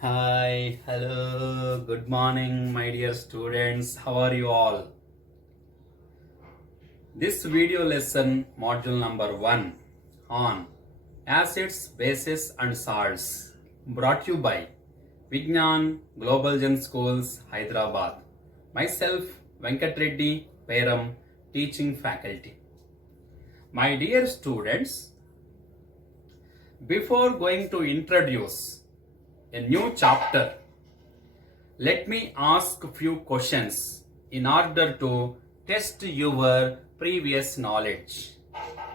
Hi, hello, good morning, my dear students. How are you all? This video lesson, module number 1 on acids, bases, and salts, brought you by Vignan Global Gen Schools, Hyderabad. Myself, Venkat Reddy, Peram, teaching faculty. My dear students, before going to introduce a new chapter, let me ask a few questions in order to test your previous knowledge.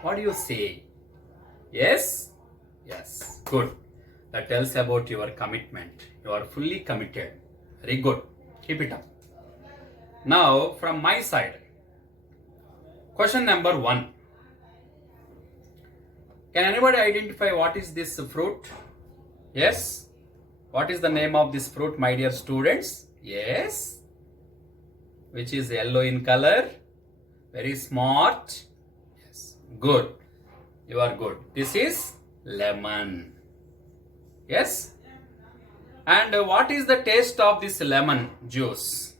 What do you say? Yes? Yes. Good. That tells about your commitment. You are fully committed. Very good. Keep it up. Now, from my side, question number 1. Can anybody identify what is this fruit? Yes? What is the name of this fruit, my dear students? Yes? Which is yellow in color? Very smart. Yes. Good. You are good. This is lemon. Yes? And what is the taste of this lemon juice?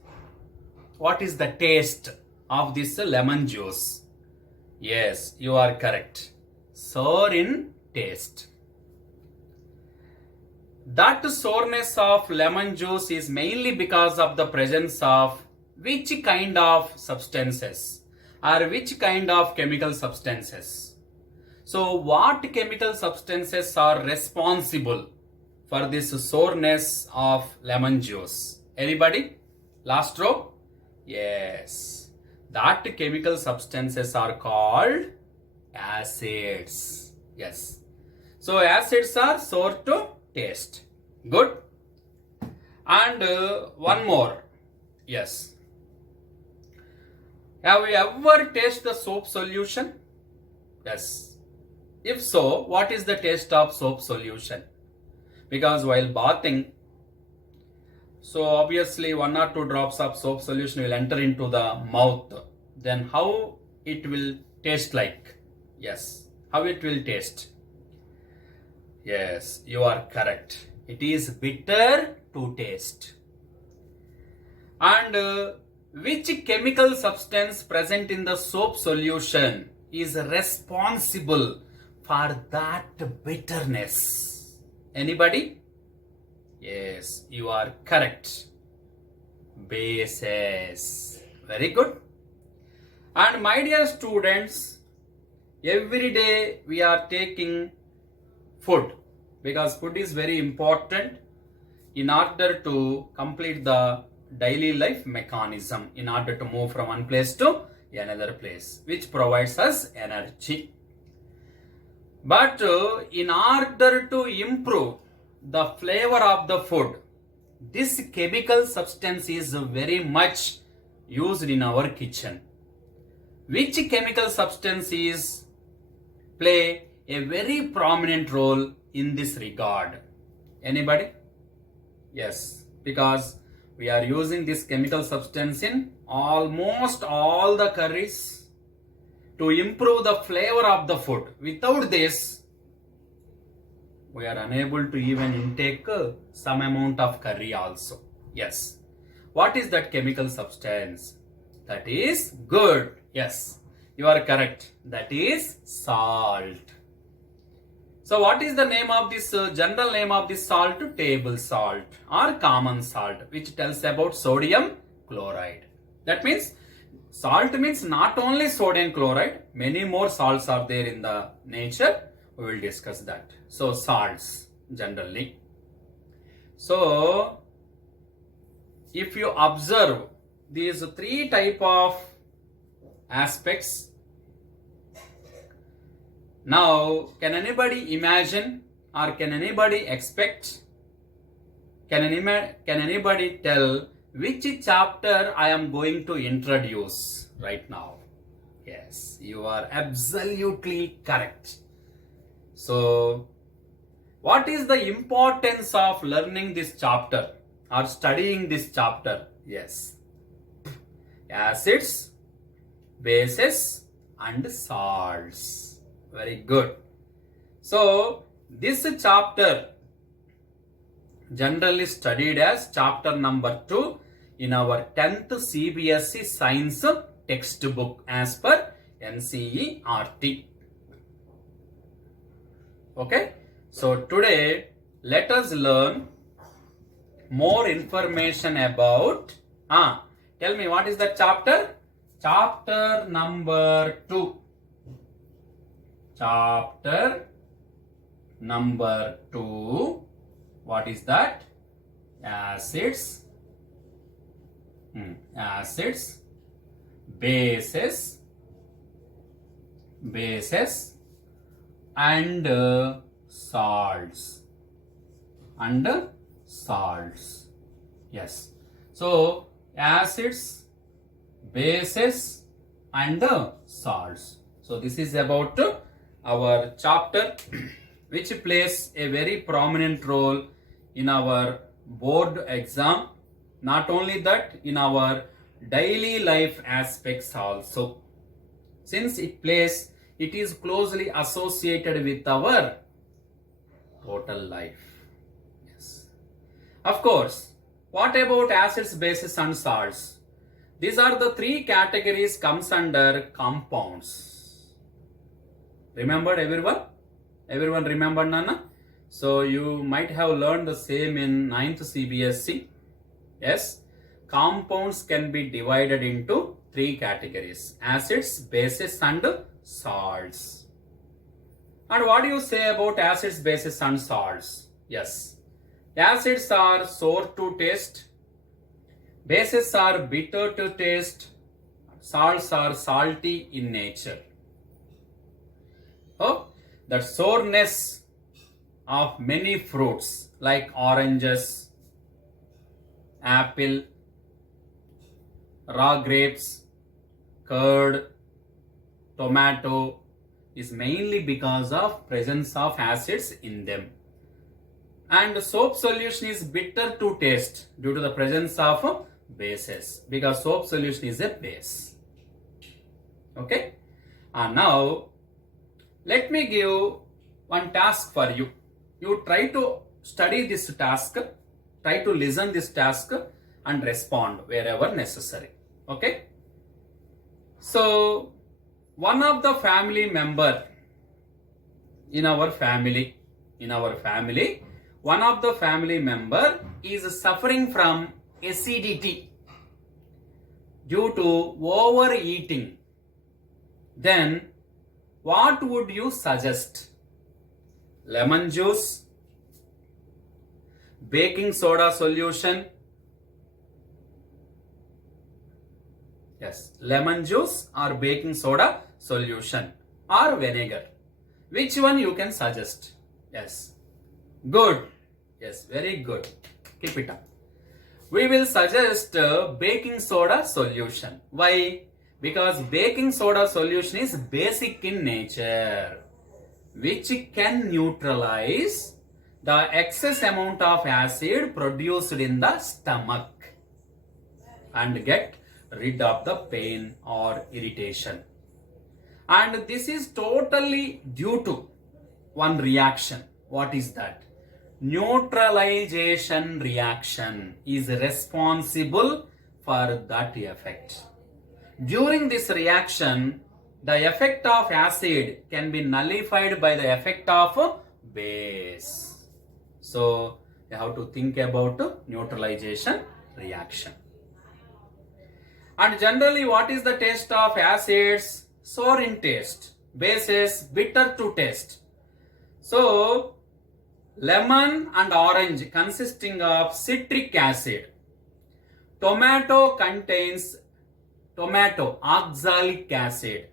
What is the taste of this lemon juice? Yes, you are correct. Sour in taste. That sourness of lemon juice is mainly because of the presence of which kind of substances or which kind of chemical substances. So what chemical substances are responsible for this sourness of lemon juice? Anybody? Last row? Yes. That chemical substances are called acids. Yes. So acids are sour to taste. Good. And one more. Yes. Have you ever tasted the soap solution? Yes. If so, what is the taste of soap solution? Because while bathing, so obviously 1 or 2 drops of soap solution will enter into the mouth. Then how it will taste like? Yes. How it will taste? Yes, you are correct. It is bitter to taste. And which chemical substance present in the soap solution is responsible for that bitterness? Anybody? Yes, you are correct. Bases. Very good. And my dear students, every day we are taking food, because food is very important in order to complete the daily life mechanism, in order to move from one place to another place, which provides us energy. But in order to improve the flavor of the food, this chemical substance is very much used in our kitchen. Which chemical substance is play a very prominent role in this regard? Anybody? Yes, because we are using this chemical substance in almost all the curries to improve the flavor of the food. Without this, we are unable to even intake some amount of curry also. Yes. What is that chemical substance? That is good. Yes, you are correct. That is salt. So what is the name of this, general name of this salt? Table salt or common salt, which tells about sodium chloride. That means salt means not only sodium chloride, many more salts are there in the nature. We will discuss that. So salts generally. So if you observe these 3 type of aspects, now can anybody imagine or can anybody expect, can anybody tell which chapter I am going to introduce right now? Yes, you are absolutely correct. So what is the importance of learning this chapter or studying this chapter? Yes, acids, bases and salts. Very good. So this chapter generally studied as chapter number 2 in our 10th CBSE science textbook as per NCERT. Okay, so today let us learn more information about tell me what is the chapter? Chapter number 2. Chapter number 2. What is that? Acids, acids, bases, and salts, Yes. So acids, bases, and salts. So this is about our chapter which plays a very prominent role in our board exam. Not only that, in our daily life aspects also. Since it is closely associated with our total life. Yes. Of course, what about acids, bases, and salts? These are the three categories comes under compounds. Remembered everyone? Everyone remembered, Nana? So you might have learned the same in 9th CBSE. Yes. Compounds can be divided into three categories: acids, bases, and salts. And what do you say about acids, bases, and salts? Yes. Acids are sour to taste. Bases are bitter to taste. Salts are salty in nature. Oh, the sourness of many fruits like oranges, apple, raw grapes, curd, tomato is mainly because of presence of acids in them. And soap solution is bitter to taste due to the presence of bases, because soap solution is a base. Okay. And now let me give one task for you. You try to study this task, try to listen this task and respond wherever necessary. Okay. So one of the family member in our family, one of the family member is suffering from acidity due to overeating. Then what would you suggest? Lemon juice, baking soda solution? Yes, lemon juice or baking soda solution or vinegar. Which one you can suggest? Yes. Good. Yes, very good. Keep it up. We will suggest baking soda solution. Why? Because baking soda solution is basic in nature, which can neutralize the excess amount of acid produced in the stomach and get rid of the pain or irritation. And this is totally due to one reaction. What is that? Neutralization reaction is responsible for that effect. During this reaction, the effect of acid can be nullified by the effect of base. So you have to think about neutralization reaction. And generally, what is the taste of acids? Sour in taste. Bases, bitter to taste. So lemon and orange consisting of citric acid. Tomato contains oxalic acid.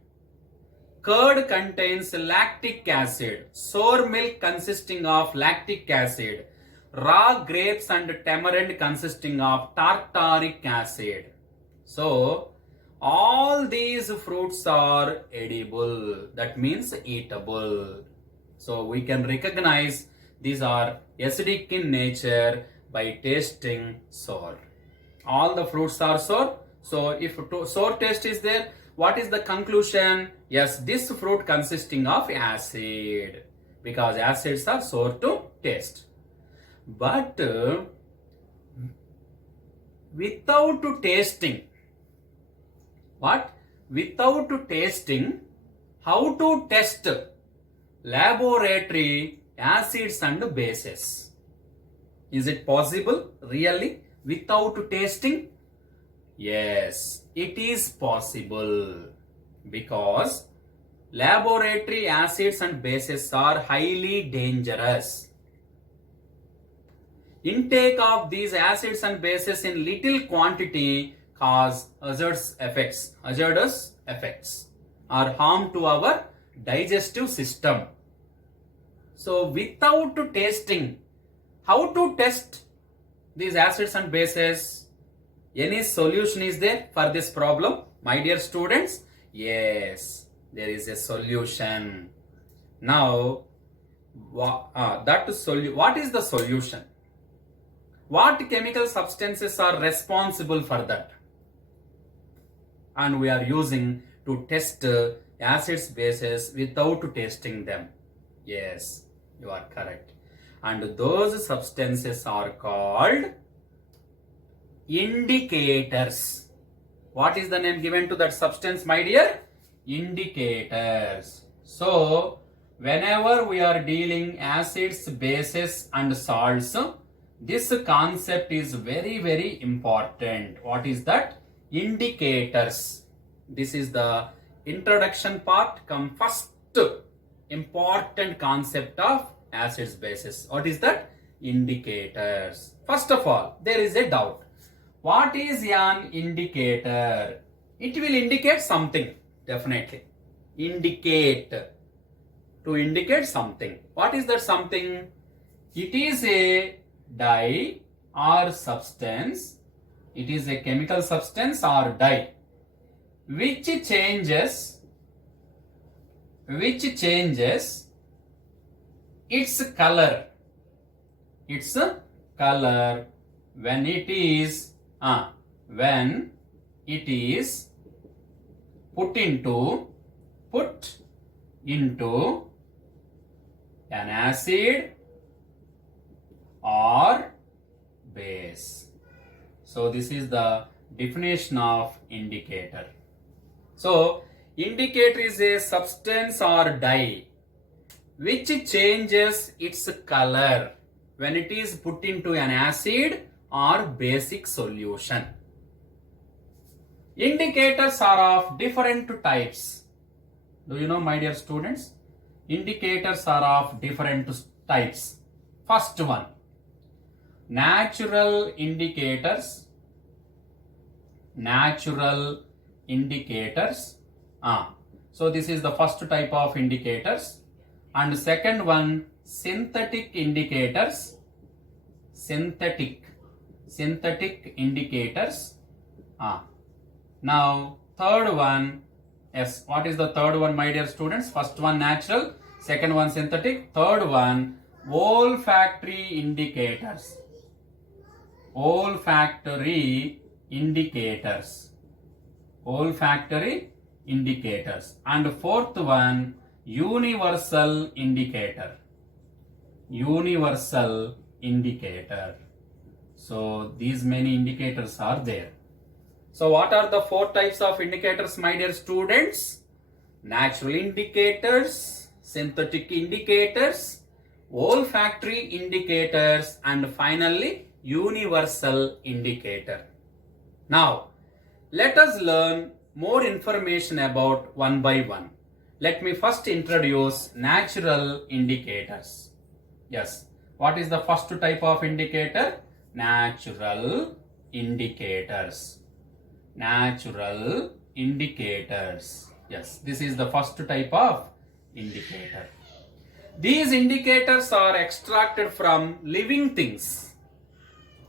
Curd contains lactic acid. Sour milk consisting of lactic acid. Raw grapes and tamarind consisting of tartaric acid. So all these fruits are edible. That means eatable. So we can recognize these are acidic in nature by tasting sour. All the fruits are sour. So if sour taste is there, what is the conclusion? Yes, this fruit consisting of acid, because acids are sour to taste. But without tasting, what? Without tasting, how to test laboratory acids and bases? Is it possible really without tasting? Yes, it is possible, because laboratory acids and bases are highly dangerous. Intake of these acids and bases in little quantity cause hazardous effects or harm to our digestive system. So without tasting, how to test these acids and bases? Any solution is there for this problem, my dear students? Yes, there is a solution. Now, what is the solution? What chemical substances are responsible for that? And we are using to test acids, bases without tasting them. Yes, you are correct. And those substances are called indicators. What is the name given to that substance, my dear? Indicators. So, whenever we are dealing acids, bases and salts, this concept is very, very important. What is that? Indicators. This is the introduction part. Come first important concept of acids, bases. What is that? Indicators. First of all, there is a doubt. What is an indicator? It will indicate something, definitely. Indicate. To indicate something. What is that something? It is a dye or substance. It is a chemical substance or dye which changes its color. Its color when it is put into an acid or base. So this is the definition of indicator. So indicator is a substance or dye which changes its color when it is put into an acid or basic solution. Indicators are of different types. Do you know, my dear students? Indicators are of different types. First one, natural indicators. So this is the first type of indicators. And second one, synthetic indicators. Synthetic indicators. Now third one, yes, what is the third one, my dear students? First one natural, second one synthetic, third one olfactory indicators. Olfactory indicators. And fourth one, universal indicator. So these many indicators are there. So what are the four types of indicators, my dear students? Natural indicators, synthetic indicators, olfactory indicators, and finally universal indicator. Now let us learn more information about one by one. Let me first introduce natural indicators. Yes, what is the first type of indicator? Natural indicators. Yes, this is the first type of indicator. These indicators are extracted from living things.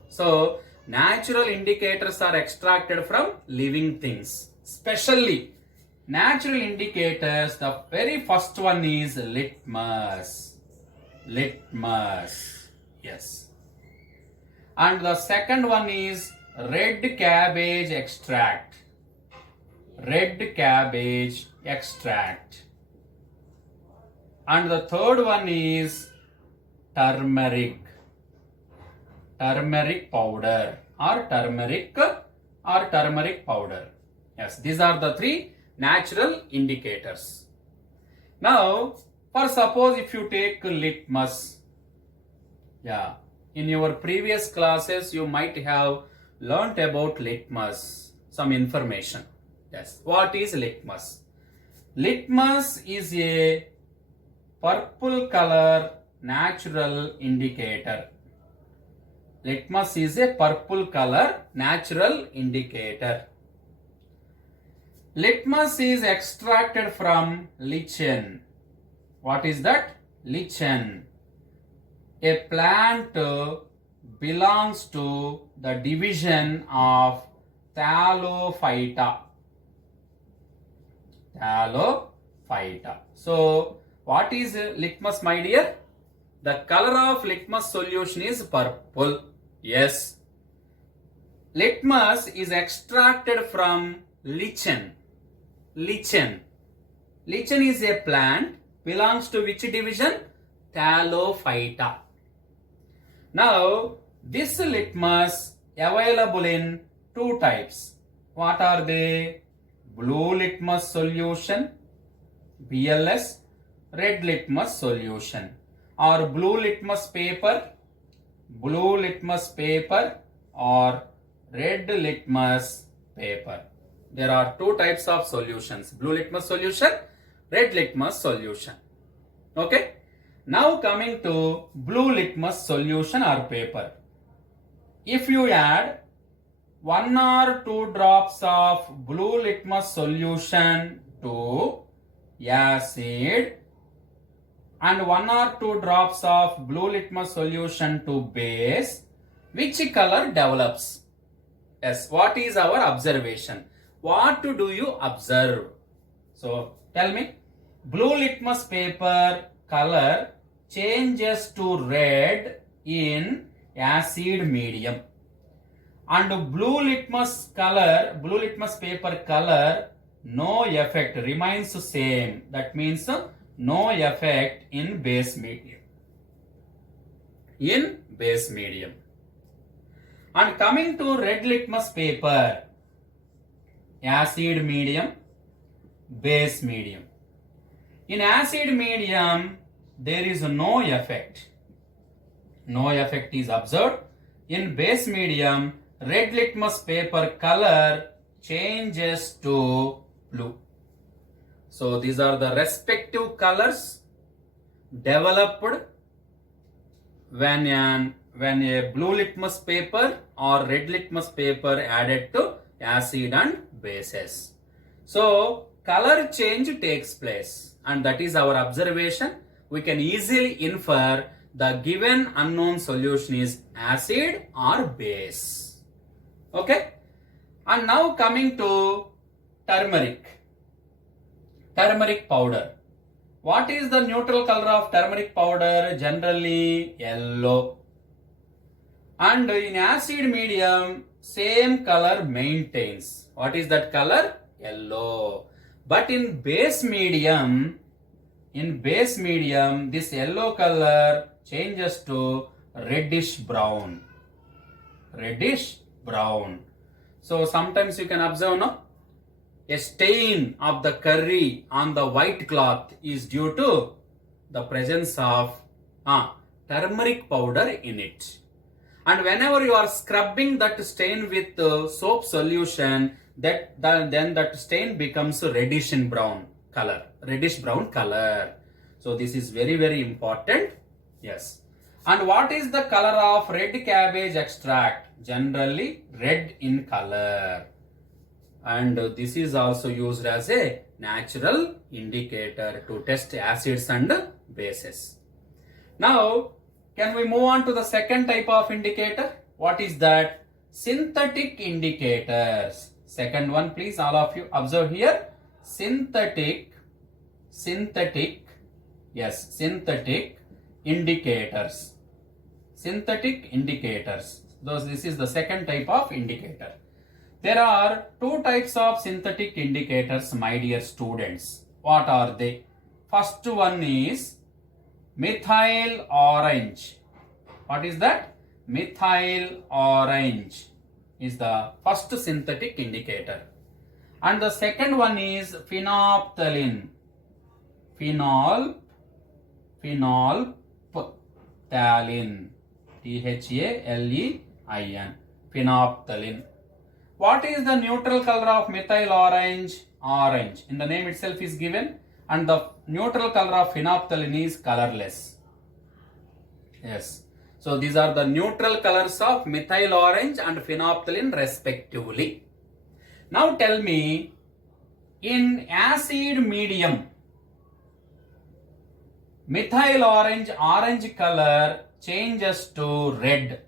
So natural indicators are extracted from living things. Especially natural indicators, the very first one is litmus. Yes. And the second one is red cabbage extract. And the third one is turmeric. turmeric powder or turmeric powder. Yes, these are the three natural indicators. Now, for suppose if you take litmus, yeah, in your previous classes you might have learnt about litmus, some information. Yes, what is litmus? Litmus is a purple color natural indicator. Litmus is a purple color natural indicator. Litmus is extracted from lichen. What is that? Lichen. A plant belongs to the division of Thallophyta. Thallophyta. So, what is litmus, my dear? The color of litmus solution is purple. Yes. Litmus is extracted from lichen. Lichen. Lichen is a plant, belongs to which division? Thallophyta. Now, this litmus available in two types. What are they? Blue litmus solution, BLS, red litmus solution, or blue litmus paper or red litmus paper. There are two types of solutions, blue litmus solution, red litmus solution. Okay. Now coming to blue litmus solution or paper. If you add 1 or 2 drops of blue litmus solution to acid and 1 or 2 drops of blue litmus solution to base, which color develops? Yes, what is our observation? What do you observe? So, tell me. Blue litmus paper color changes to red in acid medium. And blue litmus paper color, no effect, remains same. That means no effect in base medium. And coming to red litmus paper, acid medium, base medium. In acid medium, there is no effect. No effect is observed. In base medium, red litmus paper color changes to blue. So these are the respective colors developed when a blue litmus paper or red litmus paper added to acid and bases. So color change takes place, and that is our observation. We can easily infer the given unknown solution is acid or base. Okay. And now coming to turmeric powder. What is the neutral color of turmeric powder? Generally yellow. And in acid medium, same color maintains. What is that color? Yellow. But in base medium, this yellow color changes to reddish brown. So sometimes you can observe, no, a stain of the curry on the white cloth is due to the presence of turmeric powder in it. And whenever you are scrubbing that stain with soap solution, then that stain becomes reddish brown color. So this is very, very important. Yes. And what is the color of red cabbage extract? Generally red in color. And this is also used as a natural indicator to test acids and bases. Now, can we move on to the second type of indicator? What is that? Synthetic indicators. Second one, please, all of you observe here. Synthetic indicators. This is the second type of indicator. There are two types of synthetic indicators, my dear students. What are they? First one is methyl orange. What is that? methyl orange is the first synthetic indicator. And the second one is phenolphthalein. Phenolphthalein. Thalein. Phenolphthalein. What is the neutral color of methyl orange? Orange. In the name itself is given. And the neutral color of phenolphthalein is colorless. Yes. So these are the neutral colors of methyl orange and phenolphthalein respectively. Now tell me, in acid medium, methyl orange color changes to red.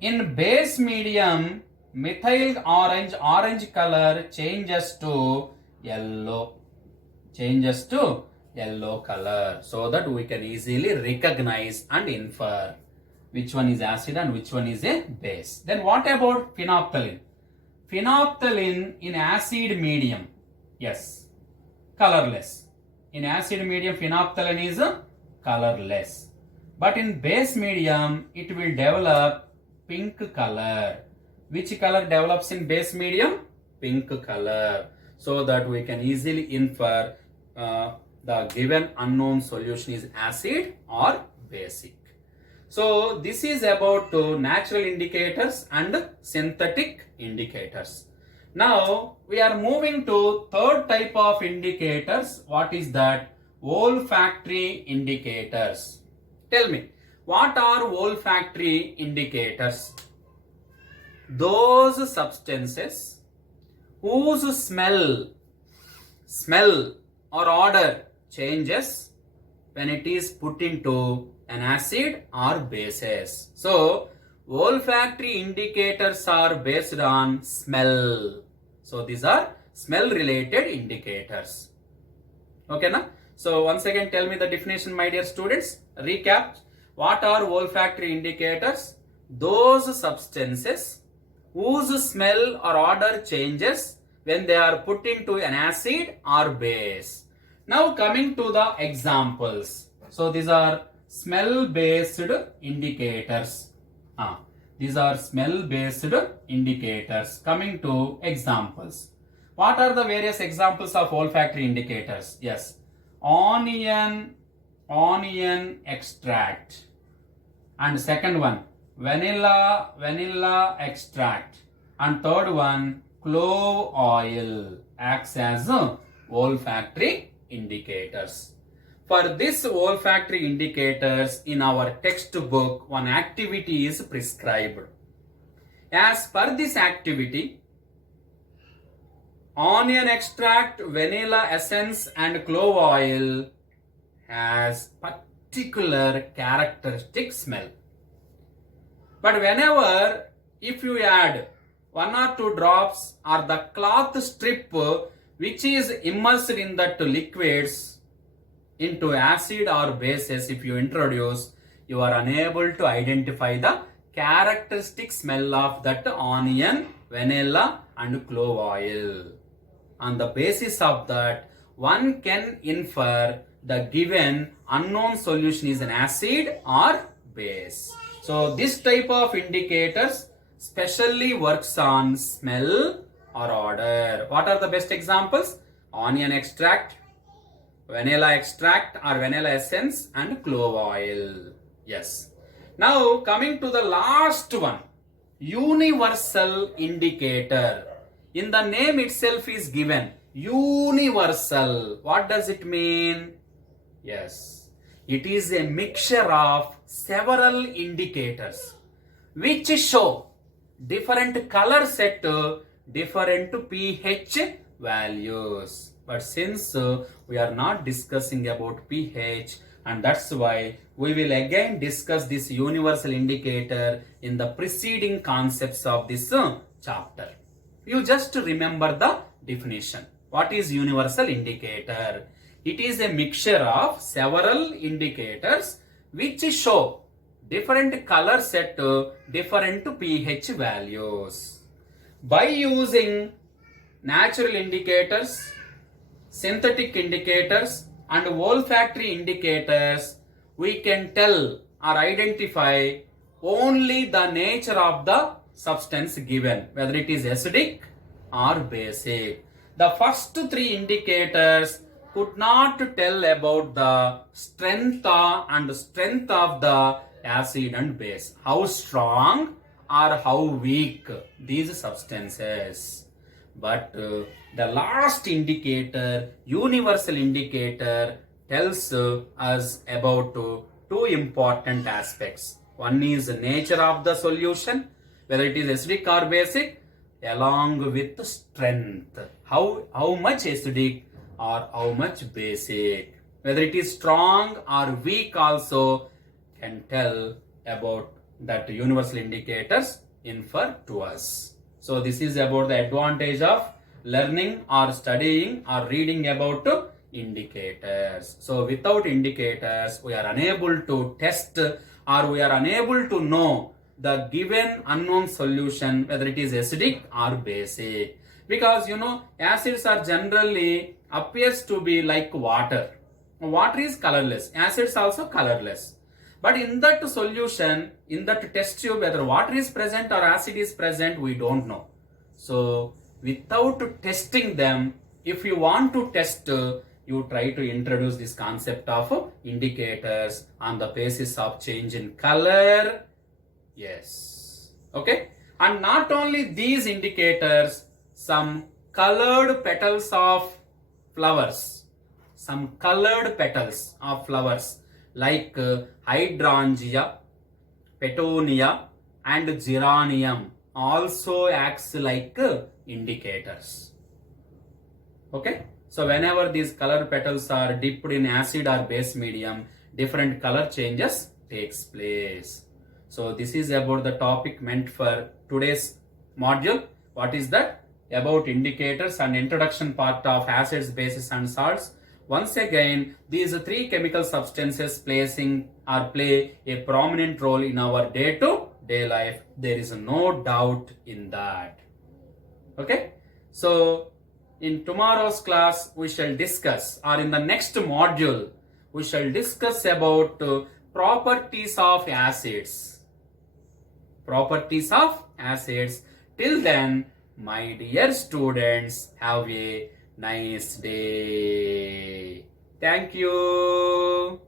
In base medium, methyl orange color changes to yellow. Color, so that we can easily recognize and infer which one is acid and which one is a base. Then what about phenolphthalein? Phenolphthalein in acid medium, yes, colorless. In acid medium, phenolphthalein is colorless. But in base medium, it will develop pink color. Which color develops in base medium? Pink color. So that we can easily infer the given unknown solution is acid or basic. So this is about natural indicators and synthetic indicators. Now we are moving to third type of indicators. What is that? Olfactory indicators. Tell me, what are olfactory indicators? Those substances whose smell or odor changes when it is put into an acid or bases. So olfactory indicators are based on smell. So these are smell related indicators. Okay na? So once again tell me the definition, my dear students. Recap. What are olfactory indicators? Those substances whose smell or odor changes when they are put into an acid or base. Now coming to the examples. So these are smell based indicators. These are smell based indicators. Coming to examples. What are the various examples of olfactory indicators? Yes. Onion extract. And second one, vanilla extract. And third one, clove oil acts as olfactory indicators. For this olfactory indicators, in our textbook, one activity is prescribed. As per this activity, onion extract, vanilla essence and clove oil has particular characteristic smell. But whenever, if you add 1 or 2 drops or the cloth strip which is immersed in that liquids into acid or bases, if you introduce, you are unable to identify the characteristic smell of that onion, vanilla and clove oil. On the basis of that, one can infer the given unknown solution is an acid or base. So this type of indicators specially works on smell or odor. What are the best examples? Onion extract, vanilla extract or vanilla essence and clove oil. Yes. Now coming to the last one, universal indicator. In the name itself is given universal. What does it mean? Yes. It is a mixture of several indicators which show different color set, different pH values. But since we are not discussing about pH, and that's why we will again discuss this universal indicator in the preceding concepts of this chapter. You just remember the definition. What is universal indicator? It is a mixture of several indicators which show different color set, different pH values. By using natural indicators, synthetic indicators and olfactory indicators, we can tell or identify only the nature of the substance given, whether it is acidic or basic. The first three indicators could not tell about the strength of the acid and base, how strong or how weak these substances. But the last indicator, universal indicator, tells us about two important aspects. One is the nature of the solution, whether it is acidic or basic, along with strength. How much acidic or how much basic. Whether it is strong or weak also can tell about that universal indicators infer to us. So this is about the advantage of learning or studying or reading about indicators. So without indicators, we are unable to test or we are unable to know the given unknown solution, whether it is acidic or basic. Because acids are generally appears to be like water. Water is colorless. Acids also colorless. But in that solution, in that test tube, whether water is present or acid is present, we don't know. So without testing them, if you want to test, you try to introduce this concept of indicators on the basis of change in color. Yes. Okay. And not only these indicators, some colored petals of flowers. Some colored petals of flowers like hydrangea, petunia and geranium also acts like indicators. Okay. So whenever these color petals are dipped in acid or base medium, different color changes takes place. So this is about the topic meant for today's module. What is that? About indicators and introduction part of acids, bases and salts. Once again, these three chemical substances play a prominent role in our day-to-day life. There is no doubt in that. Okay. So in tomorrow's class, we shall discuss, or in the next module, we shall discuss about properties of acids. Properties of acids. Till then, my dear students, have a nice day. Thank you.